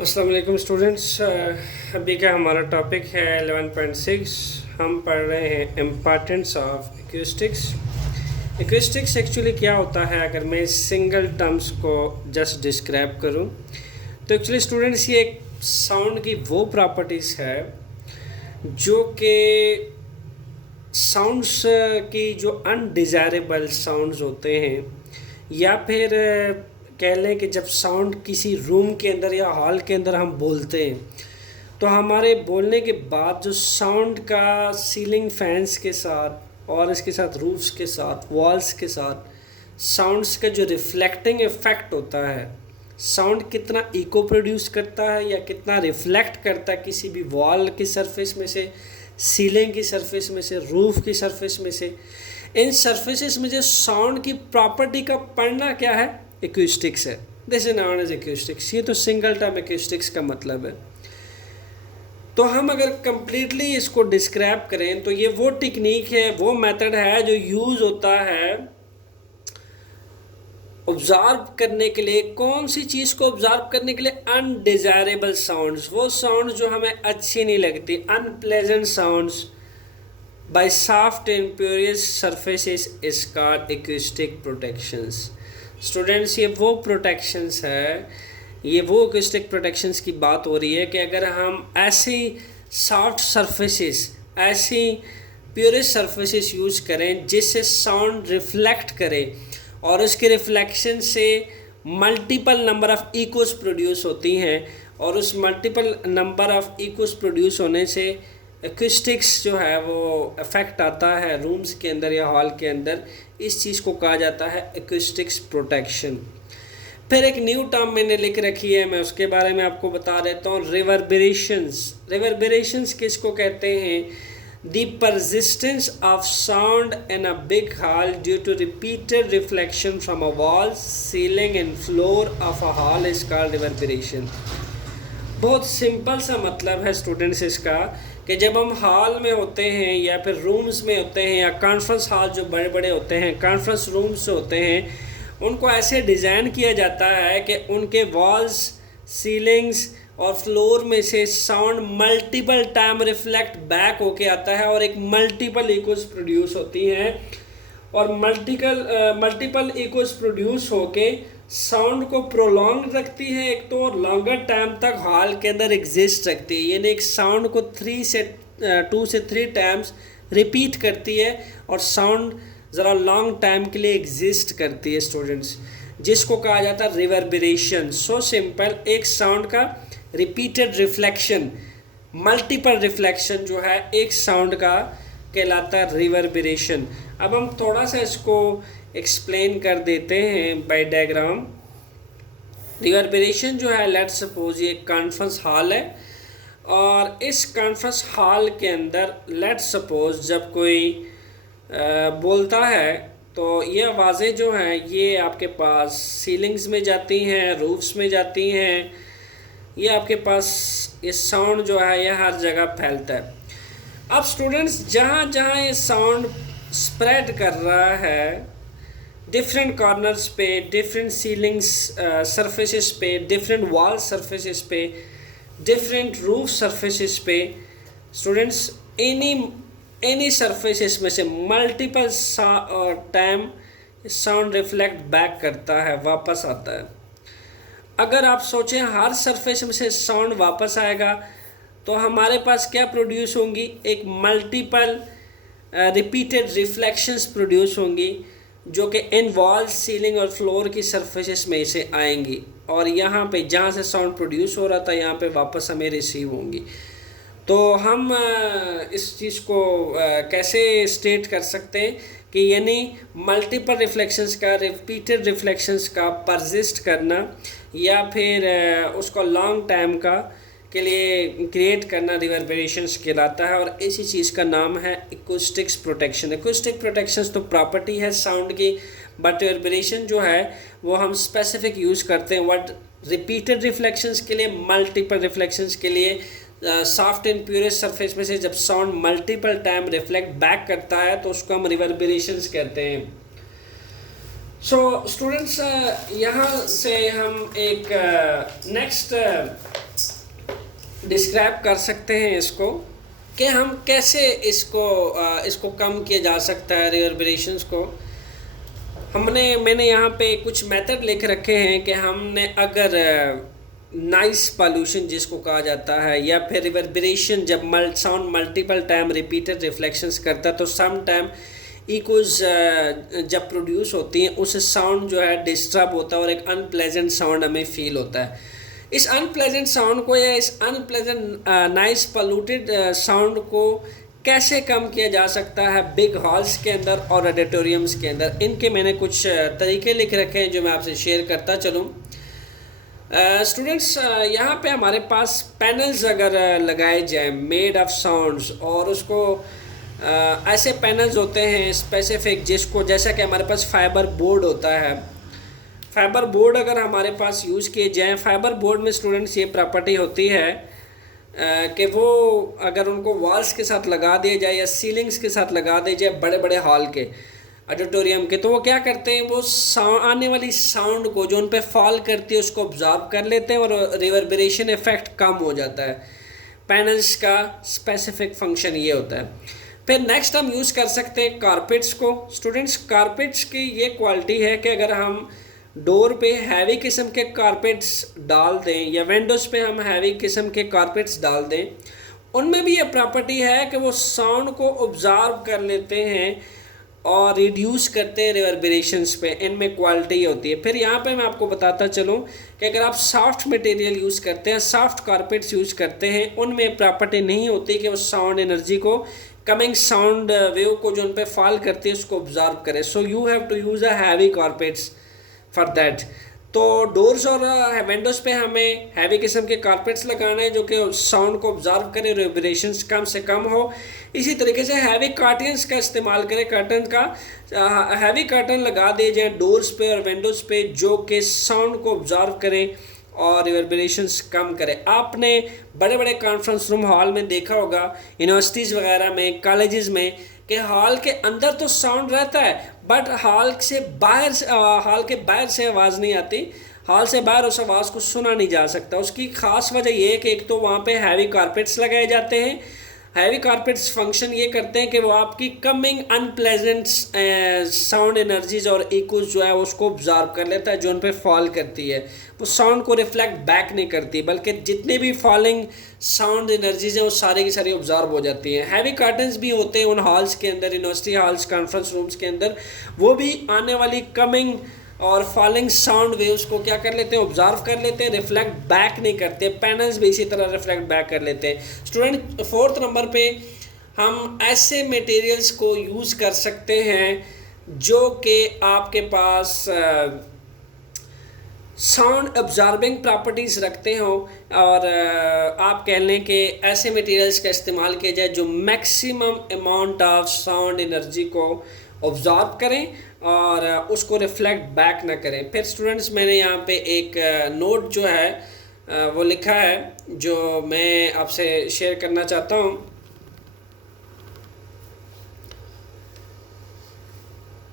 अस्सलाम वालेकुम स्टूडेंट्स। अभी का हमारा टॉपिक है 11.6। हम पढ़ रहे हैं इम्पॉर्टेंस ऑफ एक्यूस्टिक्स। एक्यूस्टिक्स एक्चुअली क्या होता है, अगर मैं सिंगल टर्म्स को जस्ट डिस्क्राइब करूं तो एक्चुअली स्टूडेंट्स ये एक साउंड की वो प्रॉपर्टीज़ है जो कि साउंड्स की जो अनडिज़ायरेबल साउंड्स होते हैं या फिर कह लें कि जब साउंड किसी रूम के अंदर या हॉल के अंदर हम बोलते हैं तो हमारे बोलने के बाद जो साउंड का सीलिंग फैंस के साथ और इसके साथ रूफ्स के साथ वॉल्स के साथ साउंड्स का जो रिफ्लेक्टिंग इफ़ेक्ट होता है, साउंड कितना इको प्रोड्यूस करता है या कितना रिफ्लेक्ट करता है किसी भी वॉल की सरफेस में से, सीलिंग की सरफेस में से, रूफ की सरफेस में से, इन सरफेसेस में जो साउंड की प्रॉपर्टी का पढ़ना क्या है, एक्यूस्टिक्स है। This is known as acoustics. ये तो सिंगल टर्म एक्यूस्टिक्स का मतलब है। तो हम अगर कंप्लीटली इसको डिस्क्राइब करें तो ये वो टेक्निक है, वो मेथड है जो यूज़ होता है ऑब्ज़र्व करने के लिए। कौन सी चीज़ को ऑब्ज़र्व करने के लिए? अनडिज़ायरेबल साउंड्स, वो साउंड जो हमें अच्छी नहीं लगती, unpleasant sounds by soft and porous surfaces is called acoustic protections. Students, ये वो प्रोटेक्शंस है, ये वो एक्यूस्टिक प्रोटेक्शंस की बात हो रही है कि अगर हम ऐसी सॉफ्ट सरफेसेस, ऐसी प्योरेस्ट सरफेसेस यूज़ करें जिससे साउंड रिफ्लेक्ट करे और उसके रिफ्लेक्शन से multiple number of Eeco produce होती हैं और उस multiple number of Eeco produce होने से एक्यूस्टिक्स जो है वो इफ़ेक्ट आता है रूम्स के अंदर या हॉल के अंदर। इस चीज़ को कहा जाता है एक्यूस्टिक्स प्रोटेक्शन। फिर एक न्यू टर्म मैंने लिख रखी है, मैं उसके बारे में आपको बता देता हूँ। रिवर्बरेशंस। रिवर्बरेशंस किसको कहते हैं? The persistence of sound in a big hall due to repeated reflection from a wall, ceiling and floor of a hall is called reverberation. बहुत सिंपल सा मतलब है स्टूडेंट्स इसका कि जब हम हॉल में होते हैं या फिर रूम्स में होते हैं या कॉन्फ्रेंस हॉल जो बड़े बड़े होते हैं, कॉन्फ्रेंस रूम्स होते हैं, उनको ऐसे डिज़ाइन किया जाता है कि उनके वॉल्स, सीलिंग्स और फ्लोर में से sound multiple time reflect back होके आता है और एक मल्टीपल इकोस प्रोड्यूस होती हैं और मल्टीपल इकोस प्रोड्यूस होके साउंड को प्रोलॉन्ग रखती है एक तो, और लॉन्गर टाइम तक हॉल के अंदर एग्जिस्ट रखती है। यानी एक साउंड को 2 से 3 टाइम्स रिपीट करती है और साउंड ज़रा लॉन्ग टाइम के लिए एग्जिस्ट करती है स्टूडेंट्स, जिसको कहा जाता है रिवर्बरेशन। सो सिंपल, एक साउंड का रिपीटेड रिफ्लेक्शन, मल्टीपल रिफ्लेक्शन जो है एक साउंड का कहलाता है रिवर्बरेशन। अब हम थोड़ा सा इसको एक्सप्लेन कर देते हैं बाय डायग्राम। रिवर्बरेशन जो है, लेट्स सपोज ये कॉन्फ्रेंस हॉल है और इस कॉन्फ्रेंस हॉल के अंदर लेट्स सपोज जब कोई बोलता है तो ये आवाज़ें जो हैं ये आपके पास सीलिंग्स में जाती हैं, रूफ्स में जाती हैं, ये आपके पास ये साउंड जो है ये हर जगह फैलता है। अब स्टूडेंट्स, जहाँ जहाँ ये साउंड स्प्रेड कर रहा है डिफरेंट कॉर्नर्स पे, डिफरेंट सीलिंग्स सरफेसेस पे, डिफरेंट वॉल सरफेसेस पे, डिफरेंट रूफ सरफेसेस पे, स्टूडेंट्स एनी सरफेसेस में से multiple time sound reflect back करता है, वापस आता है। अगर आप सोचें हर सरफेस में से साउंड वापस आएगा तो हमारे पास क्या प्रोड्यूस होंगी? एक मल्टीपल रिपीटेड रिफ्लेक्शंस प्रोड्यूस होंगी जो कि इन वॉल, सीलिंग और फ्लोर की सरफेसेस में से आएंगी और यहाँ पे जहाँ से साउंड प्रोड्यूस हो रहा था यहाँ पे वापस हमें रिसीव होंगी। तो हम इस चीज़ को कैसे स्टेट कर सकते हैं कि यानी मल्टीपल रिफ्लेक्शंस का, रिपीटेड रिफ्लेक्शंस का परसिस्ट करना या फिर उसको लॉन्ग टाइम का के लिए क्रिएट करना रिवर्बरेशंस कहलाता है और इसी चीज़ का नाम है एक्यूस्टिक्स प्रोटेक्शन। एक्यूस्टिक प्रोटेक्शंस तो प्रॉपर्टी है साउंड की, बट रिवर्बरेशन जो है वो हम स्पेसिफिक यूज़ करते हैं व्हाट रिपीटेड रिफ्लेक्शंस के लिए, मल्टीपल रिफ्लेक्शंस के लिए। सॉफ्ट एंड प्योरेस्ट सरफेस में से जब sound multiple time reflect back करता है तो उसको हम रिवर्बरेशंस कहते हैं। सो स्टूडेंट्स, यहाँ से हम एक नेक्स्ट डिस्क्राइब कर सकते हैं इसको कि हम कैसे इसको कम किया जा सकता है रिवर्बरेशंस को। मैंने यहाँ पे कुछ मेथड लिख रखे हैं कि हमने अगर नॉइस पॉल्यूशन जिसको कहा जाता है, या फिर रिवर्बरेशन जब sound multiple time repeated reflections करता है तो सम टाइम इकोज जब प्रोड्यूस होती हैं उससे साउंड जो है डिस्टर्ब होता है और एक अनप्लेजेंट साउंड हमें फील होता है। इस अनप्लेजेंट साउंड को या इस अनप्लेजेंट नॉइस पोल्यूटेड साउंड को कैसे कम किया जा सकता है बिग हॉल्स के अंदर और ऑडिटोरियम्स के अंदर, इनके मैंने कुछ तरीके लिख रखे हैं जो मैं आपसे शेयर करता चलूँ। स्टूडेंट्स, यहाँ पे हमारे पास पैनल्स अगर लगाए जाएं मेड ऑफ साउंड्स, और उसको ऐसे पैनल्स होते हैं स्पेसिफिक जिसको, जैसा कि हमारे पास फाइबर बोर्ड होता है, फाइबर बोर्ड अगर हमारे पास यूज़ किए जाएँ, फाइबर बोर्ड में स्टूडेंट्स ये प्रॉपर्टी होती है कि वो अगर उनको वॉल्स के साथ लगा दिया जाए या सीलिंग्स के साथ लगा दिया जाए बड़े बड़े हॉल के, ऑडिटोरियम के, तो वो क्या करते हैं, वो आने वाली साउंड को जो उन पे फॉल करती है उसको ऑब्जॉर्व कर लेते हैं और रिवर्बरेशन इफेक्ट कम हो जाता है। पैनल्स का स्पेसिफिक फंक्शन ये होता है। फिर नेक्स्ट हम यूज़ कर सकते हैं कारपेट्स को। स्टूडेंट्स, कारपेट्स की ये क्वालिटी है कि अगर हम डोर पे हैवी किस्म के कारपेट्स डाल दें या विंडोज़ पे हम हैवी किस्म के कारपेट्स डाल दें, उनमें भी ये प्रॉपर्टी है कि वो साउंड को ऑब्जर्व कर लेते हैं और रिड्यूस करते हैं रिवर्बरेशंस पे, इनमें क्वालिटी होती है। फिर यहाँ पे मैं आपको बताता चलूँ कि अगर आप सॉफ्ट मटेरियल यूज़ करते हैं, सॉफ्ट कारपेट्स यूज़ करते हैं, उनमें प्रॉपर्टी नहीं होती कि वो साउंड एनर्जी को, कमिंग साउंड वेव को जो उन पे फॉल करती है उसको ऑब्जर्व करे। So you have to use a heavy carpets for that. तो डोर्स और विंडोज़ पे हमें हैवी किस्म के कारपेट्स लगाना है जो कि साउंड को ऑब्जर्व करे, रिवर्बरेशंस कम से कम हो। इसी तरीके से हैवी कर्टन्स का इस्तेमाल करें, कर्टन का हैवी कर्टन लगा दिए जाए डोर्स पे और विंडोज़ पे जो कि साउंड को ऑब्जर्व करें और रिवर्बरेशंस कम करें। आपने बड़े बड़े कॉन्फ्रेंस रूम हॉल में देखा होगा, यूनिवर्सिटीज़ वगैरह में, कॉलेजेस में, कि हॉल के अंदर तो साउंड रहता है बट हॉल के बाहर से आवाज़ नहीं आती, हॉल से बाहर उस आवाज़ को सुना नहीं जा सकता। उसकी ख़ास वजह ये है कि एक तो वहाँ पे हैवी कारपेट्स लगाए जाते हैं। हैवी कारपेट्स फंक्शन ये करते हैं कि वो आपकी कमिंग अनप्लेजेंट साउंड एनर्जीज और इकोज जो है उसको ऑब्जर्व कर लेता है जो उन पे फॉल करती है। वो साउंड को रिफ्लेक्ट बैक नहीं करती, बल्कि जितने भी फॉलिंग साउंड एनर्जीज हैं वो सारी की सारी ऑब्जर्व हो जाती हैं। हैवी कर्टन्स भी होते हैं उन हॉल्स के अंदर, यूनिवर्सिटी हॉल्स, कॉन्फ्रेंस रूम्स के अंदर, वो भी आने वाली कमिंग और फॉलिंग साउंड वेव्स को क्या कर लेते हैं, ऑब्जर्व कर लेते हैं, रिफ्लेक्ट बैक नहीं करते। पैनल्स भी इसी तरह रिफ्लेक्ट बैक कर लेते हैं। स्टूडेंट, 4th नंबर पे हम ऐसे मटेरियल्स को यूज़ कर सकते हैं जो कि आपके पास साउंड ऑब्जर्विंग प्रॉपर्टीज़ रखते हो, और आप कह लें कि ऐसे मटेरियल्स का इस्तेमाल किया जाए जो maximum amount of sound energy को ऑब्जर्व करें और उसको रिफ्लेक्ट बैक ना करें। फिर स्टूडेंट्स, मैंने यहाँ पे एक नोट जो है वो लिखा है जो मैं आपसे शेयर करना चाहता हूँ।